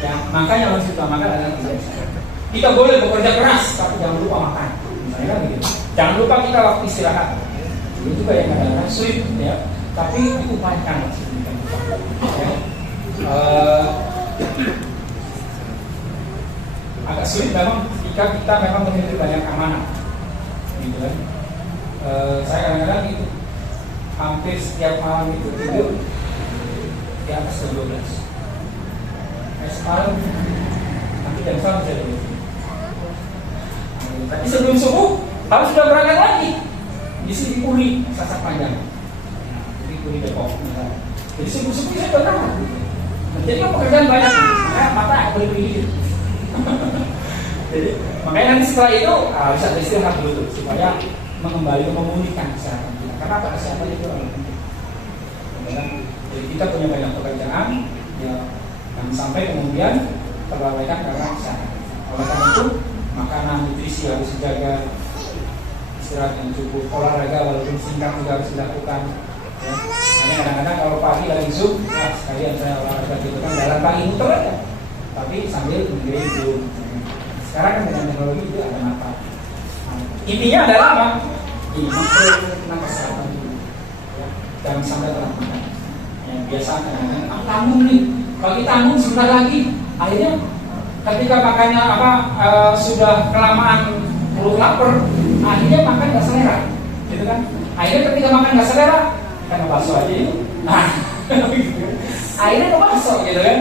Ya, makanya harus diutamakan adalah kesehatan. Kita boleh bekerja keras, tapi jangan lupa makan. Misalnya kan begitu. Jangan lupa kita waktu istirahat. Itu juga yang kadang-kadang sulit, ya. Tapi diupayakan. Ya. Agak sulit memang jika kita memang memiliki banyak amanah, gitu kan. Saya kadang-kadang gitu, hampir setiap malam itu tidur di atas jam 12. Semalam nanti jam 1 bisa tidur. Tapi sebelum subuh harus sudah berangkat lagi. Di sini Puri, Sasak Panjang. Jadi Puri Depok. Jadi subuh-subuh saya sudah berangkat. Jadi kan pekerjaan banyak. Mata boleh pergi. Jadi makanya nanti setelah itu bisa beristirahat dulu tuh, supaya memulihkan kesehatan kita. Karena apa? Kesehatan itu adalah penting. Jadi kita punya banyak pekerjaan, ya, jangan sampai kemudian terlalaikan karena kesehatan. Oleh karena itu, makanan, nutrisi harus dijaga, istirahat yang cukup, olahraga walaupun singkat juga harus dilakukan. Ya. Hanya kadang-kadang kalau pagi lagi zoom, sekalian saya olahraga gitu kan, jalan pagi muter aja, tapi sambil mengirim zoom. Sekarang kan dengan teknologi itu ada apa? Nah, intinya adalah apa? Tentang kesehatan dulu. Ya. Jangan sampai terlambat. Yang biasa kadang-kadang tanggung nih, kalau kita tanggung sebentar lagi, akhirnya ketika makannya sudah kelamaan perut lapar, akhirnya makan nggak selera, gitu kan? Akhirnya ketika makan nggak selera, kita ngebakso aja itu, nah, akhirnya ngebakso, gitu kan?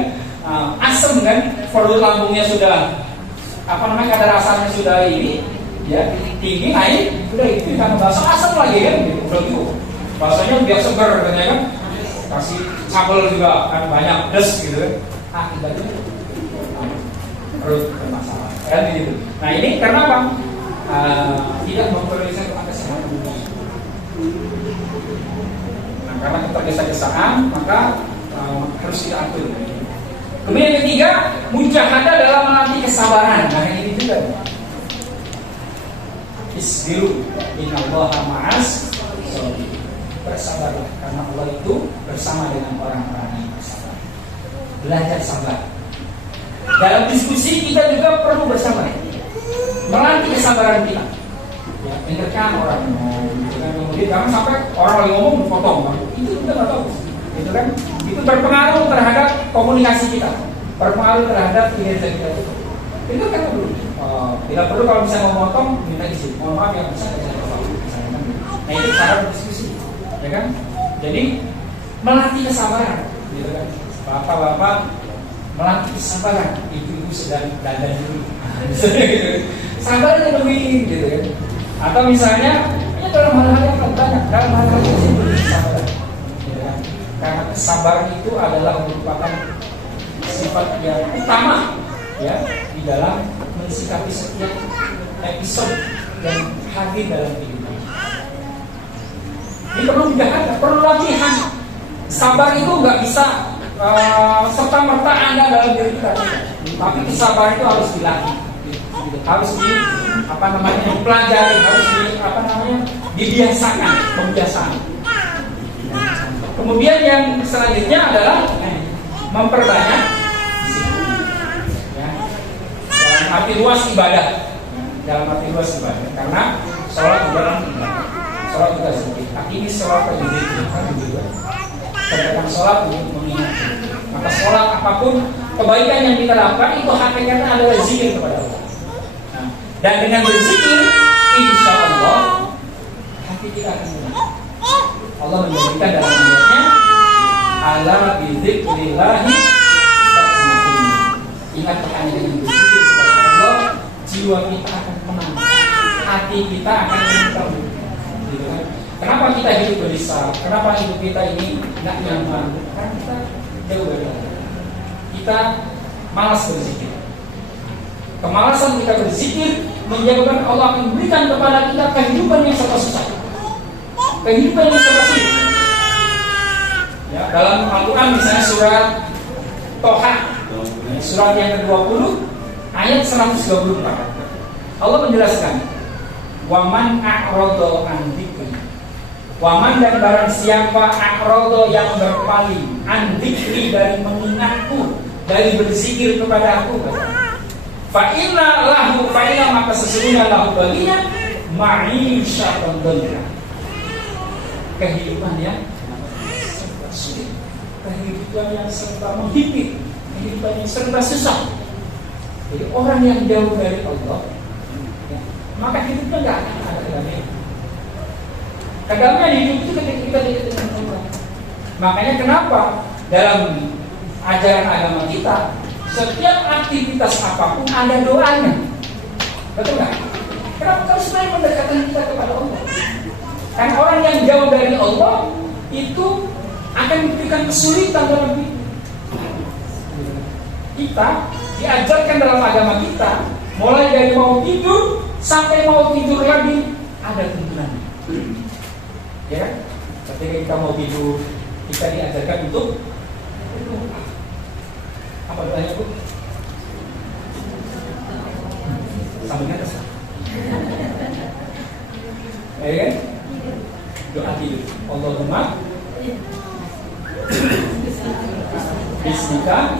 Asam kan, perut lambungnya sudah kadar asamnya sudah ini, ya tinggi naik, udah itu kita ngebakso asam lagi kan, gitu. Udah gitu, baksonya biar seger, katanya kan? Kasih sambal juga kan banyak, pedas gitu kan? Akibatnya perut bermasalah, kan gitu. Nah ini karena apa? Tidak memprioritaskan tentang kesehatan. Nah karena ketergesa-gesaan, maka harus kita atur. Kemudian yang ketiga, mujahadah dalam melatih kesabaran. Nah ini juga. Isbiru, innallaha ma'as sabirin. Bersabarlah, karena Allah itu bersama dengan orang-orang yang bersabar. Belajar sabar. Dalam diskusi kita juga perlu bersabar, melatih kesabaran kita. Ya, dengarkan orang ngomong, gitu kan. Kemudian jangan sampai orang lagi ngomong dipotong, itu juga nggak bagus, gitu kan. itu berpengaruh terhadap komunikasi kita, berpengaruh terhadap kinerja kita. Itu kan dulu. Bila perlu kalau misalnya mau motong, minta izin. Mohon maaf ya, bisa saya potong. Nah itu cara berdiskusi, ya kan? Jadi melatih kesabaran, gitu kan? Bapak-bapak melatih kesabaran, ibu-ibu sedang dandan dulu. Sabar aja lebih, gitu kan? Atau misalnya, ya dalam hal-hal yang banyak, dalam hal-hal yang simpel kesabaran, gitu kan? Karena kesabaran itu adalah merupakan sifat yang utama, ya, di dalam mensikapi setiap episode yang hadir dalam kehidupan. Ini perlu dijaga, perlu latihan. Sabar itu nggak bisa serta merta ada dalam diri kita, tapi kesabaran itu harus dilatih, harus dipelajari, harus dibiasakan, pembiasaan. Kemudian yang selanjutnya adalah memperbanyak ya, dalam arti luas ibadah, karena sholat juga ibadah, sholat juga zikir. Ini sholat juga sedangkan sholat untuk mengingat. Maka sholat apapun kebaikan yang kita lakukan itu hakikatnya adalah zikir kepada Allah. Nah, dan dengan berzikir, insya Allah hati kita akan tenang. Allah menjadikan dalam ayatnya, ala bidzikrillahi tatma'innun. Ingat hanya dengan berzikir kepada Allah, jiwa kita akan tenang, hati kita akan tenang. Gitu kan? Kenapa kita hidup gelisah? Kenapa hidup kita ini nggak nyaman? Karena kita jauh dari Allah. Kita malas berzikir. Kemalasan kita berzikir menyebabkan Allah akan memberikan kepada kita kehidupan yang serba susah, kehidupan yang serba sulit. Ya, dalam Al-Quran misalnya surat Toha, surat yang ke-20 ayat 124, Allah menjelaskan, waman a'rodo an dzikri, waman dan barang siapa a'rodo yang berpaling an dzikri dari mengingatku, dari berzikir kepada aku, fa'inna maka sesungguhnya lahu baginya ma'isyatan dhanka, kehidupan yang serba sulit, kehidupan yang serba menghipit, kehidupan yang serba susah. Jadi orang yang jauh dari Allah, ya, maka hidupnya nggak akan ada kedamaian. Kedamaian hidup itu ketika kita dekat dengan Allah. Makanya kenapa dalam ajaran agama kita setiap aktivitas apapun ada doanya, betul nggak? Kenapa? Kalau supaya mendekatkan kita kepada Allah. Kan orang yang jauh dari Allah itu akan memberikan kesulitan dalam hidup. Kita diajarkan dalam agama kita, mulai dari mau tidur sampai mau tidur lagi ada tuntunannya. Ya, ketika kita mau tidur, kita diajarkan untuk berdoa. Apa doanya, Bu? Sambungnya ke sana. Ya kan? Doa tidur. Allahumma bismika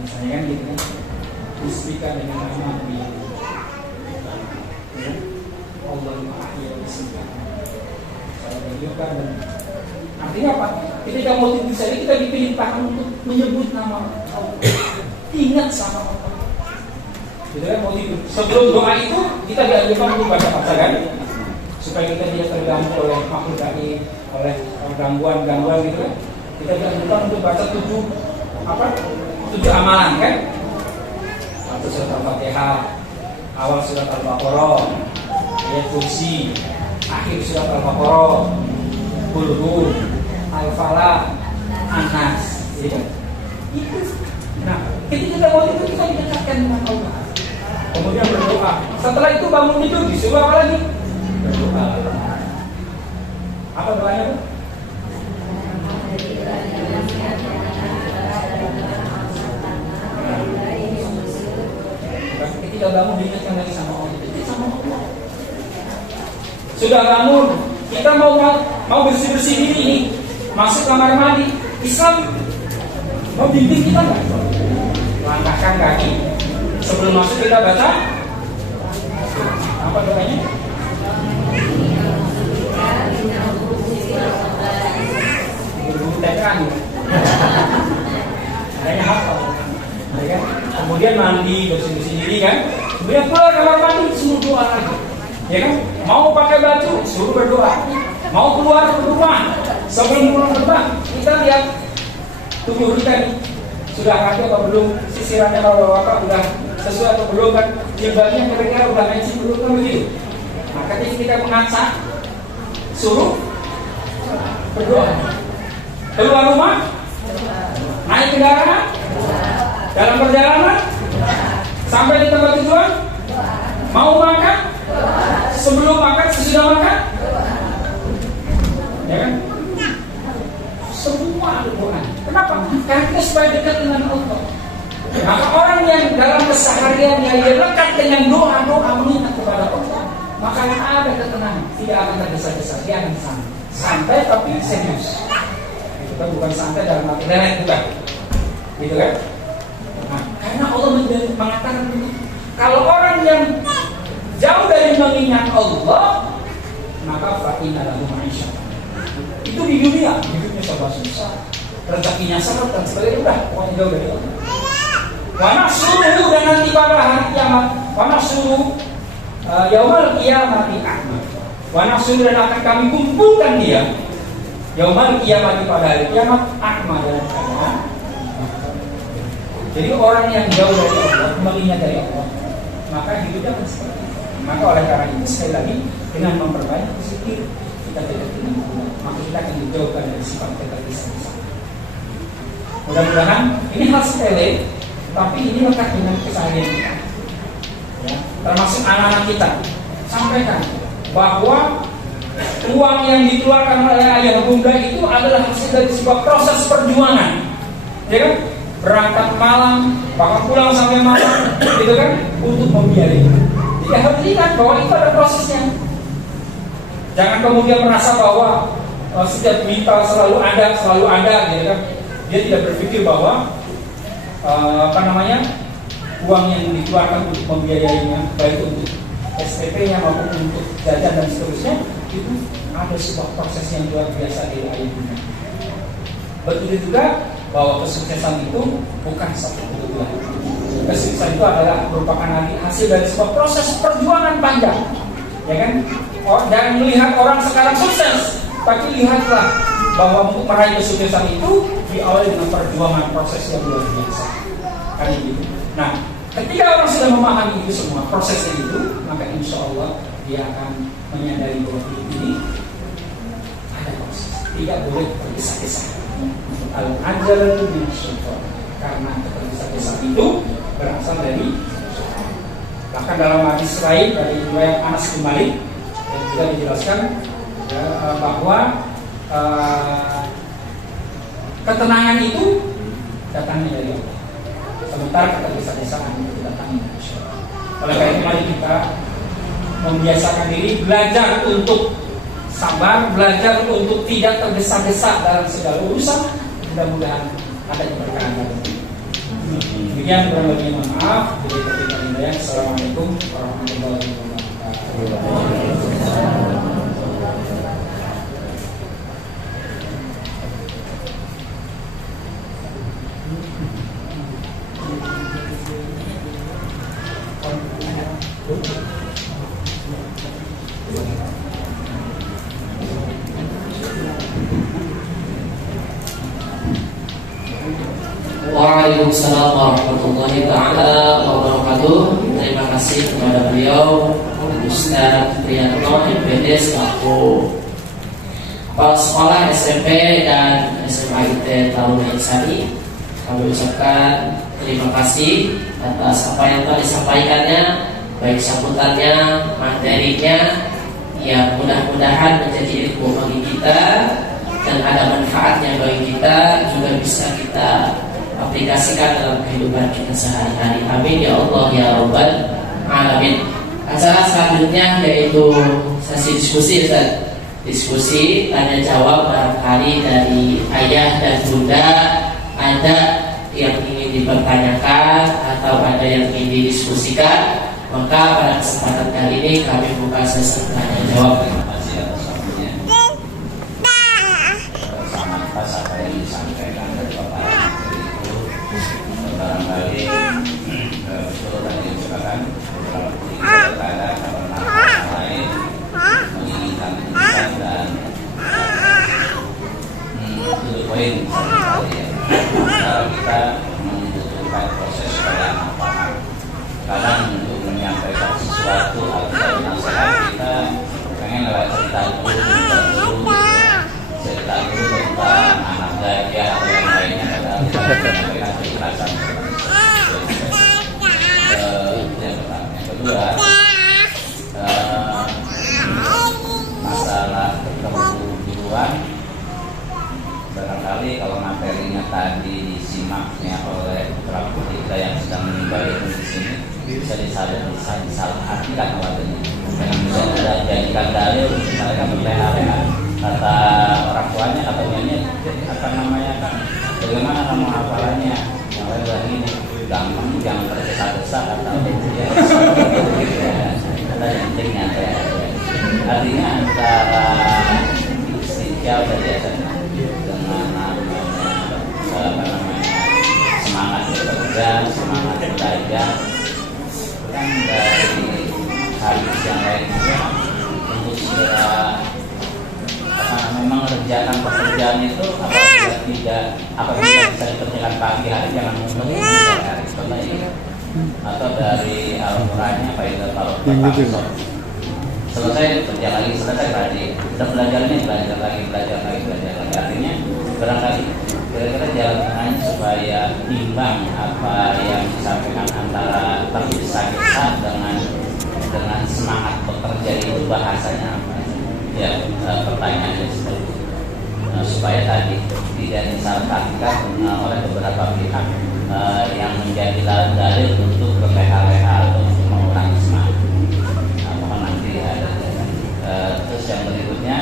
misalnya kan gitu kan, bismika dengan nama Allahumma ahya bismika, dan artinya apa? Ketika mau tidur saja kita diperintahkan untuk menyebut nama Allah, ingat sama Allah. Gitu kan, mau tidur. Sebelum doa itu kita dianjurkan untuk baca kan, supaya kita tidak terganggu oleh makhluk gaib, oleh gangguan gitu kan. Kita dianjurkan untuk baca 7 amalan kan. Satu surat Al-Fatihah, awal surat Al-Baqarah, ayat kursi, akhir surat Al-Baqarah, Qul Al-Falaq, An-Nas, gitu kan. Itu. Nah, ketika kita mau tidur kita didekatkan dengan Allah. Kemudian berdoa. Setelah itu bangun tidur disuruh apa lagi? Berdoa. Apa doanya, Bu? Ketika bangun diingatkan lagi sama Allah. Sudah bangun, kita mau bersih-bersih diri ini, masuk kamar mandi. Islam mau bimbing kita nggak? Langkahkan kaki. Sebelum masuk kita baca apa doanya? tekan ya. Kayaknya hafal. Ya kan? Kemudian mandi, bersih-bersih diri kan. Kemudian keluar kamar mandi, suruh doa lagi. Ya kan? Mau pakai baju, suruh berdoa. Mau keluar rumah, sebelum pulang terbang, kita lihat tubuh kita nih. Sudah rapi atau belum? Sisirannya bapak udah sesuai atau belum kan? Jilbabnya kira-kira udah matching belum kan begitu? Nah, ketika kita mengaca, suruh berdoa. Keluar rumah, naik kendaraan, dalam perjalanan, sampai di tempat tujuan, mau makan, sebelum makan, sesudah makan, ya kan? Semua Al-Quran. Kenapa? Karena kita supaya dekat dengan Allah. Maka orang yang dalam kesehariannya dia lekat dengan doa-doa meminta kepada Allah, maka yang ada ketenangan, tidak akan tergesa-gesa, dia akan santai tapi serius. Itu kan bukan santai dalam arti lelet, bukan. Gitu kan? Nah, karena Allah mengatakan begitu. Kalau orang yang jauh dari mengingat Allah, maka fa'inna lahu ma'isyah. Itu di dunia, hidupnya serba susah, rezekinya seret dan sebagainya, udah pokoknya jauh dari Allah. Wa nahsyuruhu, dan nanti pada hari kiamat, wa nahsyuruhu yaumal qiyamati a'ma. Wa nahsyuruhu, dan akan kami kumpulkan dia yaumal qiyamati, pada hari kiamat, a'ma, dalam keadaan. Jadi orang yang jauh dari Allah, mengingat dari Allah, maka hidupnya akan seperti itu. Maka oleh karena itu sekali lagi dengan memperbanyak zikir, kita dekat dengan Allah, maka kita akan dijauhkan dari sifat ketergesa-gesa. Mudah-mudahan ini hal sepele, tapi ini lekat dengan keseharian kita. Ya, termasuk anak-anak kita, sampaikan bahwa uang yang dikeluarkan oleh ayah bunda itu adalah hasil dari sebuah proses perjuangan, ya kan? Berangkat malam, bahkan pulang sampai malam, gitu kan? Untuk membiayai. Jadi harus ingat bahwa itu ada prosesnya. Jangan kemudian merasa bahwa setiap minta selalu ada, gitu kan? Dia tidak berpikir bahwa uang yang dikeluarkan untuk membiayainya, baik untuk SPP-nya maupun untuk jajan dan seterusnya, itu ada sebuah proses yang luar biasa dari ayah bunda. Betul juga bahwa kesuksesan itu bukan satu kebetulan. Kesuksesan itu adalah merupakan hasil dari sebuah proses perjuangan panjang, ya kan? Jangan melihat orang sekarang sukses, tapi lihatlah bahwa untuk meraih kesuksesan itu diawali dengan perjuangan proses yang luar biasa. Kan gitu. Nah, ketika orang sudah memahami itu semua prosesnya itu, maka insya Allah dia akan menyadari bahwa hidup ini ada proses, tidak boleh tergesa-gesa. Al-ajalatu minasyaitan, karena tergesa-gesa itu berasal dari syaitan. Bahkan dalam hadis lain dari riwayat Anas bin Malik yang juga dijelaskan ya, bahwa ketenangan itu datangnya dari Allah, sementara ketergesa-gesaan itu datangnya dari syaitan. Oleh karena itu mari kita membiasakan diri belajar untuk sabar, belajar untuk tidak tergesa-gesa dalam segala urusan. Mudah-mudahan ada keberkahan. Demikian kurang lebihnya, mohon maaf. Bila kita hidayah. Assalamualaikum warahmatullahi wabarakatuh. Waalaikumsalam warahmatullahi taala wabarakatuh. Terima kasih kepada beliau Ustaz Priyanto MPD selaku kepala sekolah SMP dan SMA IT Taruna Insani. Kami ucapkan terima kasih atas apa yang telah disampaikannya, baik sambutannya, materinya, yang mudah-mudahan menjadi ilmu bagi kita dan ada manfaatnya bagi kita, juga bisa kita aplikasikan dalam kehidupan kita sehari-hari. Amin ya Allah ya Rabbal Alamin. Acara selanjutnya yaitu sesi diskusi, Ustaz. Diskusi tanya jawab, barangkali dari ayah dan bunda ada yang ingin dipertanyakan atau ada yang ingin didiskusikan, maka pada kesempatan kali ini kami buka sesi tanya jawab. Terima kasih atas waktunya. Sangat pas apa yang barangkali betul tadi dikatakan kalau ada karena lain menginginkan pendidikan dan itu poin kalau kita membutuhkan proses pada apa kadang untuk menyampaikan sesuatu atau nasihat kita pengen lewat cerita dulu tentang anak gajah atau yang lainnya pada menyampaikan keikhlasan. Yang pertama, yang kedua masalah kebutuhan barangkali kalau materinya tadi disimaknya oleh putra putri kita yang sedang menimba ilmu di sini bisa disalahartikan awalnya dengan bisa dijadikan dalil mereka berleha-leha kata orang tuanya kata ibunya apa namanya kan bagaimana kamu hafalannya yang lain bilang ini gampang jangan tergesa-gesa kata ibunya kata pentingnya artinya antara istiqomah dan biasanya dengan semangat bekerja, semangat belajar kan dari hadis yang lain juga untuk segera memang kerjakan pekerjaan itu apabila bisa dikerjakan pagi hari jangan menunggu hari setelah ini atau dari Al-Qurannya kalau selesai kerja lagi selesai tadi kita belajar lagi artinya barangkali kira-kira jalan tengahnya supaya imbang apa yang disampaikan antara tergesa-gesa dengan semangat bekerja itu bahasanya apa ya pertanyaannya seperti itu supaya tadi tidak disalahkan oleh beberapa pihak yang menjadi dalil untuk berleha-leha atau untuk mengurangi semangat. Mohon nanti ada terus yang berikutnya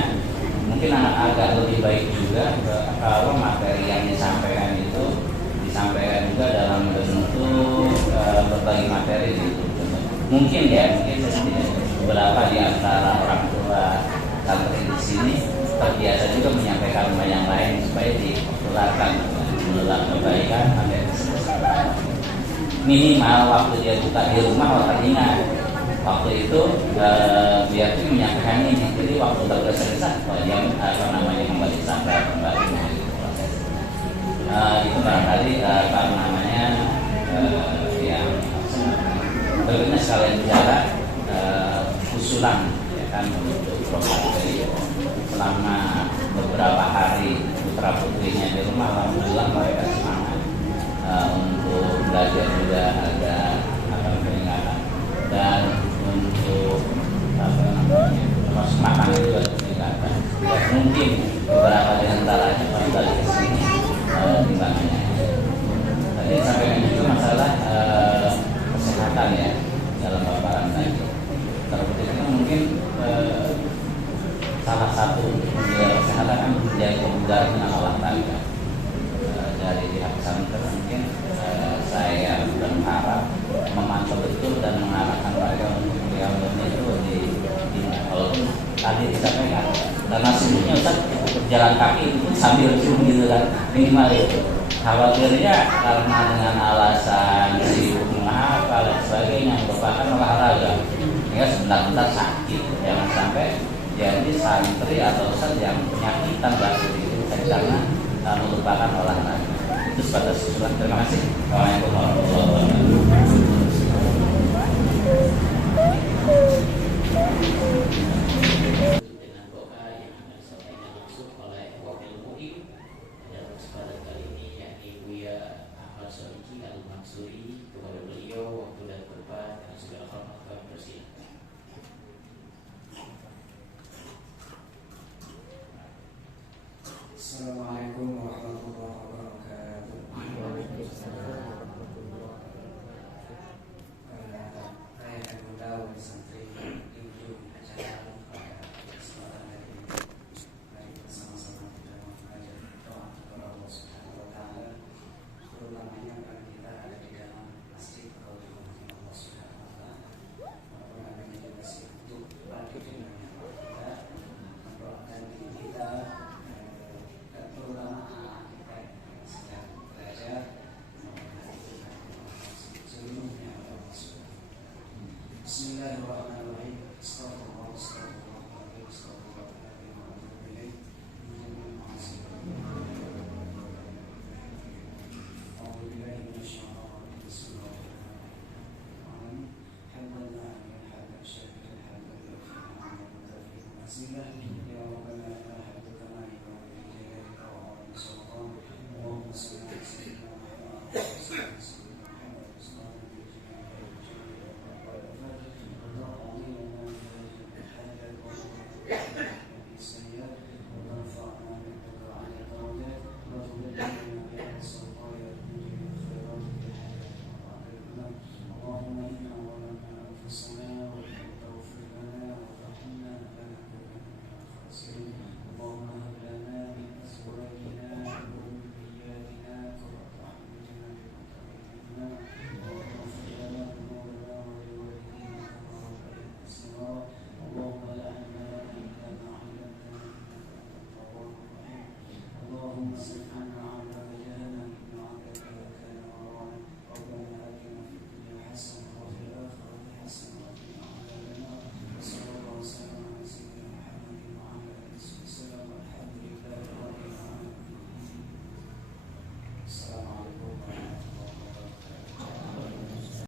mungkin agak lebih baik juga kalau materi yang disampaikan itu disampaikan juga dalam bentuk berbagi materi gitu. Mungkin beberapa di antara orang tua santri di sini terbiasa juga menyampaikan rumah yang lain supaya ditularkan menular kebaikan minimal waktu dia buka di rumah orang ingat waktu itu biar dia menyampaikan ini jadi waktu tergesa-gesa dia membaca sampai kembali proses itu barangkali yang berikutnya sekalian bicara usulan ya kan untuk program dari selama beberapa hari putra putrinya di rumah alhamdulillah mereka semangat untuk belajar juga ada peningkatan dan untuk termasuk makanan juga peningkatan mungkin beberapa di antaranya pada dari kesini timbangannya tadi sampaikan juga masalah kesehatan ya dalam paparan tadi terlebih itu mungkin salah satu menjaga kesehatan kan menjadi kebugaran dengan olahraga dari pihak pesantren mungkin saya berharap memantau betul dan mengarahkan mereka untuk melihatnya itu di walaupun tadi disampaikan karena sebelumnya Ustaz berjalan kaki itu sambil zoom gitu kan minimal itu khawatirnya karena dengan alasan sibuk menghafal dan sebagainya merupakan olahraga ya sebentar-bentar sakit jangan sampai jadi santri atau Ustaz yang penyakitan karena merupakan olahraga itu sebatas usulan. Terima kasih. Waalaikumsalam.